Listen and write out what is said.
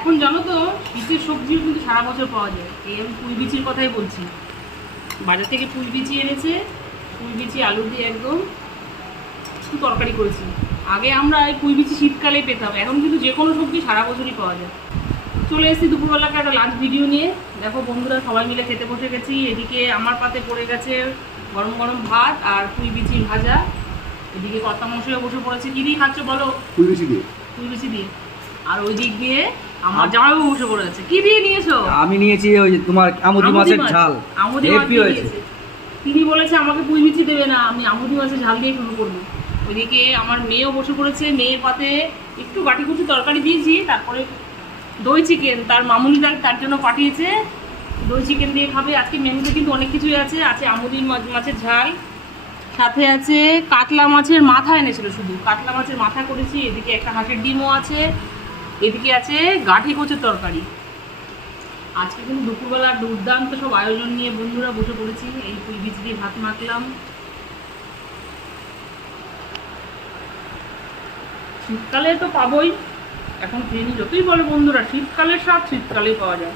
এখন জানো তো শীতের সবজিও কিন্তু সারা বছর পাওয়া যায়। এই আমি পুঁই বিচির কথাই বলছি, বাজার থেকে পুঁই বিচি এনেছে, পুঁই বিচি আলু দিয়ে একদম একটু তরকারি করেছি। আগে আমরা এই পুঁই বিচি শীতকালেই পেতাম, এখন কিন্তু যে কোনো সবজি সারা বছরই পাওয়া যায়। চলে এসেছি দুপুরবেলাকে একটা লাঞ্চ ভিডিও নিয়ে। দেখো বন্ধুরা, সবাই মিলে খেতে বসে গেছি। এদিকে আমার পাতে পড়ে গেছে গরম গরম ভাত আর পুঁই বিচি ভাজা। এদিকে কর্তা মশাইও বসে পড়েছে। কি দিয়ে খাচ্ছ বলো? পুঁই বিচি দিয়ে। পুঁই বিচি দিয়ে। আর ওই দিক দিয়ে আমার জামাইবাবু বসে পড়ে আছে। কি দিয়ে নিয়েছো? আমি নিয়েছি ওই যে তোমার আমুদি মাছের ঝাল। আমুদি মাছ দিয়ে নিয়েছে। তিনি বলেছে আমাকে পুঁই বিচি দেবে না, আমি আমুদি মাছের ঝাল দিয়ে শুরু করবো। ওইদিকে আমার মেয়েও বসে পড়েছে। মেয়ের পাতে একটু বাটি কুচি তরকারি দিয়েছি, তারপরে দই চিকেন তার মামুনি তার জন্য পাঠিয়েছে। দই চিকেন দিয়ে খাবে। আজকে মেনুতে কিন্তু অনেক কিছুই আছে। আছে আমুদি মাছের ঝাল, সাথে আছে কাতলা মাছের মাথা এনেছিল, শুধু কাতলা মাছের মাথা করেছি। এদিকে একটা হাঁসের ডিমও আছে, এদিকে আছে গাঠি কচুর তরকারি। আজকে কিন্তু দুপুরবেলা দুর্দান্ত সব আয়োজন নিয়ে বন্ধুরা বসে পড়েছি। এই পুঁই বিচি দিয়ে ভাত মাখলাম। শীতকালে তো পাবোই, এখন খেয়ে নি। যতই বলে বন্ধুরা শীতকালের স্বাদ শীতকালেই পাওয়া যায়।